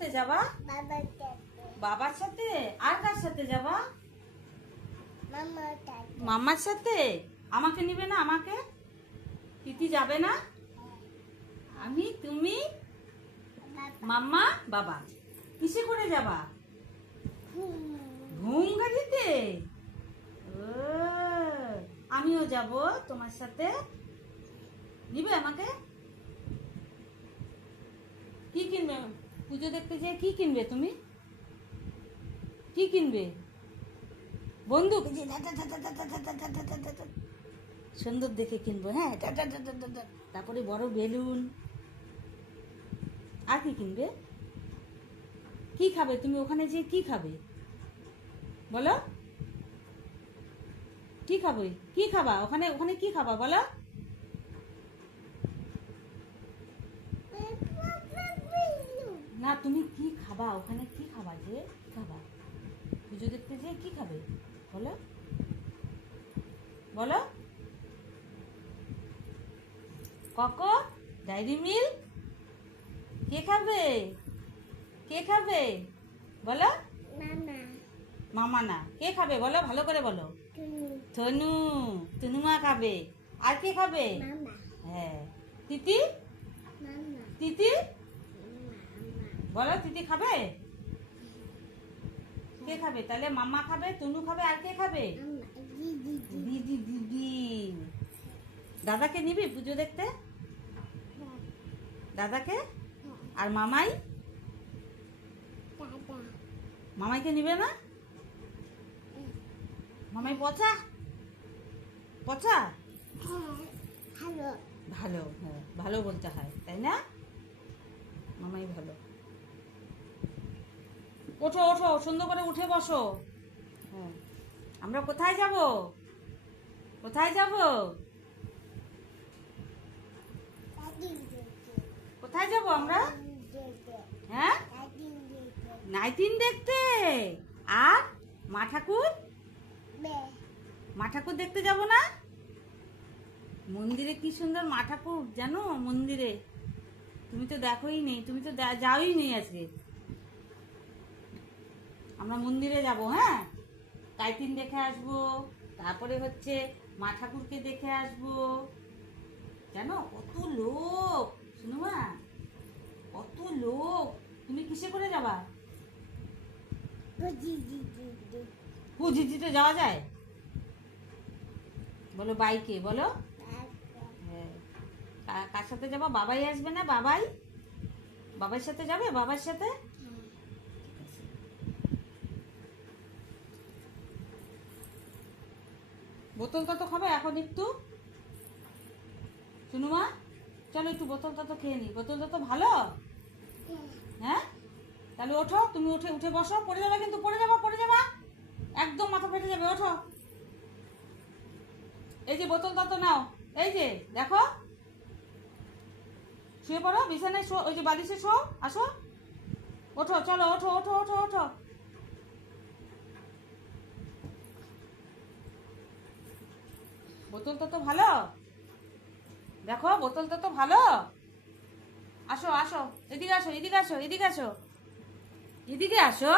সাথে যাবা? বাবার সাথে। আর কার সাথে যাবা? মামার সাথে। আমাকে নিবে না? আমাকে তিতি যাবে না? আমি, তুমি, মাম্মা, বাবা। কিসে করে যাবা? ঘুম গাড়িতে। ও, আমিও যাব তোমার সাথে। নিবে আমাকে? কি কিনবে? পুজো দেখতে যেয়ে কি কিনবে তুমি? কি কিনবে? বন্দুক? সুন্দর দেখে কিনবো। হ্যাঁ, তারপরে বড় বেলুন। আর কি কিনবে? কি খাবে তুমি ওখানে যেয়ে? কি খাবে বলো? কি খাবে? কি খাবা ওখানে? ওখানে কি খাবা বলো? না, তুমি কি খাবা ওখানে? কি খাবা যে? কি খাবা পুজো দেখতে যে? কি খাবে বলো? বলো। Cocoa, diary milk. কে খাবে? কে খাবে বলো? মামা না। কে খাবে বলো? ভালো করে বলো। তনু। তনুমা খাবে। আর কে খাবে? হ্যাঁ। তিতি? তিতি বলো, তিতি খাবে? কে খাবে তাহলে? মাম্মা খাবে, তনু খাবে, আর কে খাবে? দিদি। দিদি। দাদাকে নিবি পুজো দেখতে? দাদাকে? আর মামাই? মামাইকে নিবে না? মামাই পচা? পচা? ভালো। হ্যাঁ, ভালো বলতে হয়, তাই না? মামাই ভালো। ওঠো ওঠো, সুন্দর করে উঠে বসো। হ্যাঁ, আমরা কোথায় যাব? কোথায় যাব? কোথায় যাব আমরা? হ্যাঁ, নাইটিন দেখতে। আর মা ঠাকুর? মা ঠাকুর দেখতে যাব না? মন্দিরে কি সুন্দর মা ঠাকুর জানো? মন্দিরে তুমি তো দেখোই নেই, তুমি তো যাওই নেই আজকে। আমরা মন্দিরে যাব। হ্যাঁ, টাইটিন দেখে আসবো, তারপরে হচ্ছে মা ঠাকুরকে দেখে আসবো। জানো কত লোক? শুনো মা, কত লোক। তুমি কিসে করে যাবা? হুজিতে যাওয়া যায় বলো? বাইকে বলো? হ্যাঁ। কার সাথে যাবা? বাবাই আসবে না? বাবাই? বাবার সাথে যাবে? বাবার সাথে? বোতলটা তো খাবে এখন একটু। শুনু মা, চলো একটু বোতলটা তো খেয়ে নি। বোতলটা তো ভালো। হ্যাঁ, তাহলে ওঠো, তুমি উঠে উঠে বসো। পড়ে যাবে কিন্তু, পড়ে যাবা, পড়ে যাবা, একদম মাথা ফেটে যাবে। ওঠো। এই যে বোতলটা তো নাও। এই যে দেখো, শুয়ে পড়ো বিছানায়, শো, ওই যে বালিশে শো। আসো, ওঠো, চলো, ওঠো ওঠো ওঠো ওঠো। বোতলটা তো ভালো, দেখো বোতলটা তো ভালো। আসো আসো, এদিকে আসো, এদিকে আসো, এদিকে আসো, এদিকে আসো।